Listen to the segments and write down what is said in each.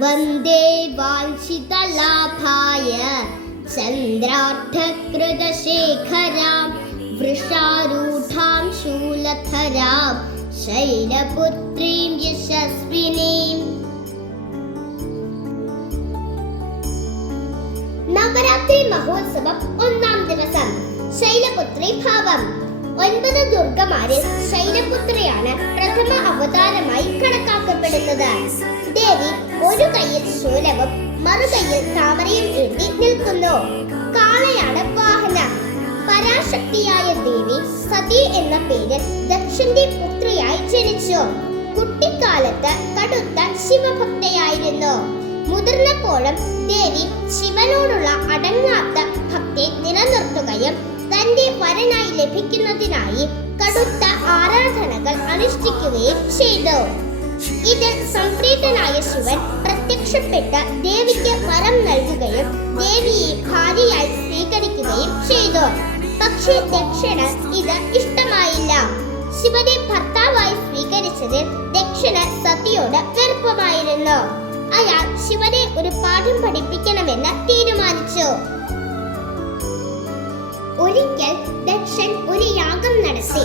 വന്ദേ വാഞ്ചിതലാഭായ ചന്ദ്രാർത്ഥകൃതശേഖരാം വൃഷാരൂഢാം ശൂലധരാം ശൈലപുത്രീം യശസ്വിനീം. നവരാത്രി മഹോത്സവം ഒന്നാം ദിവസം. ശൈലപുത്രി ഭാവം. 9 ദുർഗമാരിൽ ശൈലപുത്രിയാണ് പ്രഥമ അവതാരമായി കണക്കാക്കപ്പെടുന്നത്. ദേവി ഒരു കയ്യിൽ ശൂലവും മറുകൈയിൽ താമരയും ഏന്തി നിൽക്കുന്നു. കാളയാണ് വാഹനം. പരാശക്തിയായ ദേവി സതി എന്ന പേരിൽ ദക്ഷന്റെ പുത്രിയായി ജനിച്ചു. കുട്ടിക്കാലത്ത് കടുത്ത ശിവഭക്തയായിരുന്നു. മുതിർന്നപ്പോഴും ദേവി ശിവനോടുള്ള അടങ്ങാത്ത ഭക്തി നിലനിർത്തുകയും തന്റെ വരനായി ലഭിക്കുന്നതിനായി കടുത്ത ആരാധനകൾ അനുഷ്ഠിക്കുകയും ചെയ്തു. ഇതിൽ സംപ്രീതനായ ശിവൻ പ്രത്യക്ഷപ്പെട്ട ദേവിക്ക് വരം നൽകുകയും ദേവിയെ ഭാര്യയായി സ്വീകരിക്കുകയും ചെയ്തു. പക്ഷേ ദക്ഷന് ഇത് ഇഷ്ടമായില്ല. ശിവനെ ഭർത്താവായി സ്വീകരിച്ചതിൽ ദക്ഷന് സതിയോട് വെറുപ്പമായിരുന്നു. അയാൾ ശിവനെ ഒരു പാഠം പഠിപ്പിക്കണമെന്ന് തീരുമാനിച്ചു. ഒരിക്കൽ ദക്ഷൻ ഒരു യാഗം നടത്തി.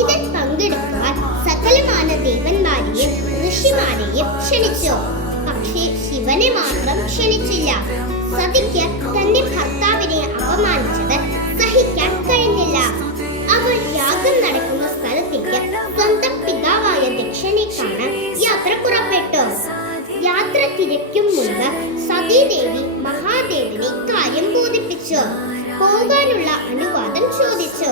ഇതിൽ പങ്കെടുക്കുവാൻ സകലമാന ദേവന്മാരെയും ഋഷിമാരെയും ക്ഷണിച്ചു. പക്ഷേ ശിവനെ മാത്രം ക്ഷണിച്ചില്ല. സതിക്ക് തന്റെ ഭർത്താവിനെ അപമാനിച്ചത് സഹിക്കാൻ കഴിഞ്ഞില്ല. അവൾ യാഗം നടക്കുന്ന സ്ഥലത്തേക്ക് സ്വന്തം പിതാവായ ദക്ഷനെ കാണാൻ യാത്ര പുറപ്പെട്ടു. യാത്ര തിരക്കും മുൻപ് സതീദേവി മഹാദേവനെ കാര്യം ബോധിപ്പിച്ചു. പോകാനുള്ള അനുവാദം ചോദിച്ചു.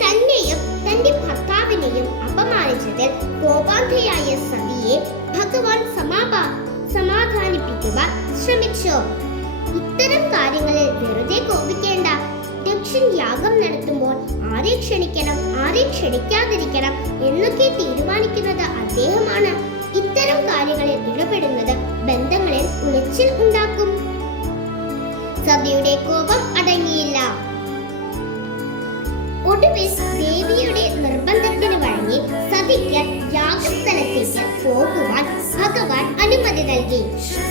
തന്നെയും തന്റെ ഭർത്താവിനെയും അപമാനിച്ചതിൽ കോപാന്ധയായ സതിയെ ഭഗവാൻ സമാധാനിപ്പിക്കുവാൻ ശ്രമിച്ചു. ഇത്തരം കാര്യങ്ങളിൽ വെറുതെ കോപിക്കേണ്ട. ദക്ഷൻ യാഗം നടത്തുമ്പോൾ ആരെ ക്ഷണിക്കണം, ആരെ ക്ഷണിക്കാതിരിക്കണം എന്നൊക്കെ തീരുമാനിക്കുന്നത് അദ്ദേഹമാണ്. ഇത്തരം കാര്യങ്ങളിൽ ഇടപെടുന്നത് ബന്ധങ്ങളിൽ ഉലച്ചിൽ ഉണ്ടാക്കും. സതിയുടെ കോപം അടങ്ങിയില്ല. ഒടുവിൽ ദേവിയുടെ നിർബന്ധത്തിന് വഴങ്ങി സതിക്ക് യാഗസ്ഥലത്തേക്ക് പോകുവാൻ ഭഗവാൻ അനുമതി നൽകി.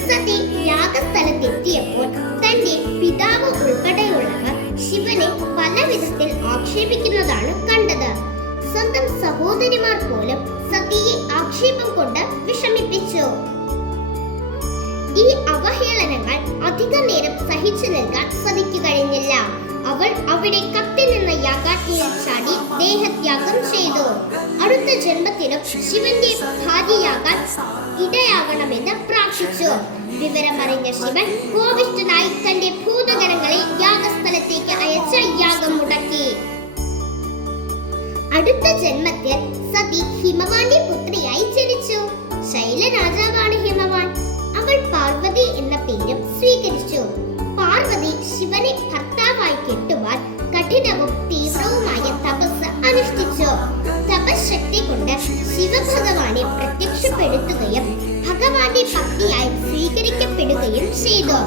സതി യാഗസ്ഥലത്തെത്തിയപ്പോൾ തന്റെ പിതാവ് ഉൾപ്പെടെയുള്ളവർ ശിവനെ പല വിധത്തിൽ ആക്ഷേപിക്കുന്നതാണ് കണ്ടത്. സ്വന്തം സഹോദരിമാർ പോലും സതിയെ ആക്ഷേപം കൊണ്ട് വിഷമിപ്പിച്ചു. ഈ അവഹേളനങ്ങൾ അധിക നേരം സഹിച്ചു നിൽക്കാൻ സതിക്ക് കഴിഞ്ഞില്ല. അവൾ അവിടെ കത്തി നിന്ന യാഗാഗ്നിയിൽ ചാടി ദേഹത്യാഗം ചെയ്തു. അടുത്ത ജന്മത്തിലും ശിവന്റെ ഭാര്യയാകാൻ ഇടയാകണമെന്ന് പ്രാർത്ഥിച്ചു. വിവരമറിഞ്ഞ ശിവൻ കോപിഷ്ഠനായി തന്റെ ഭൂതഗണങ്ങളെ യാഗസ്ഥലത്തേക്ക് അയച്ച യാഗം മുടക്കി. അടുത്ത ജന്മത്തിൽ സതി ഹിമവാന്റെ പുത്രിയായി ജനിച്ചു. ശൈലരാജാവാണ് ഹിമവാൻ. അവൾ പാർവതി എന്ന പേരും സ്വീകരിച്ചു. പാർവതി ശിവനെ ഭർത്താവായി കെട്ടുവാൻ കഠിനവും തീവ്രവുമായ തപസ് അനുഷ്ഠിച്ചു. തപശക്തി കൊണ്ട് ശിവഭഗവാനെ പ്രത്യക്ഷപ്പെടുത്തുകയും ഭഗവാന്റെ പത്നിയായി സ്വീകരിക്കപ്പെടുകയും ചെയ്തു.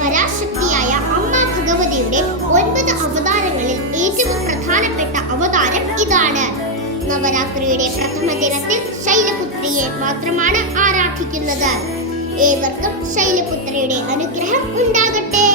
പരാശക്തിയായ അമ്മ ഭഗവതിയുടെ 9 അവതാരങ്ങളിൽ ഏറ്റവും പ്രധാനപ്പെട്ട അവതാരം ഇതാണ്. നവരാത്രിയുടെ പ്രഥമ ദിനത്തിൽ ശൈലപുത്രിയെ മാത്രമാണ് ആരാധിക്കുന്നത്. ഏവർക്കും ശൈലപുത്രിയുടെ അനുഗ്രഹം ഉണ്ടാകട്ടെ.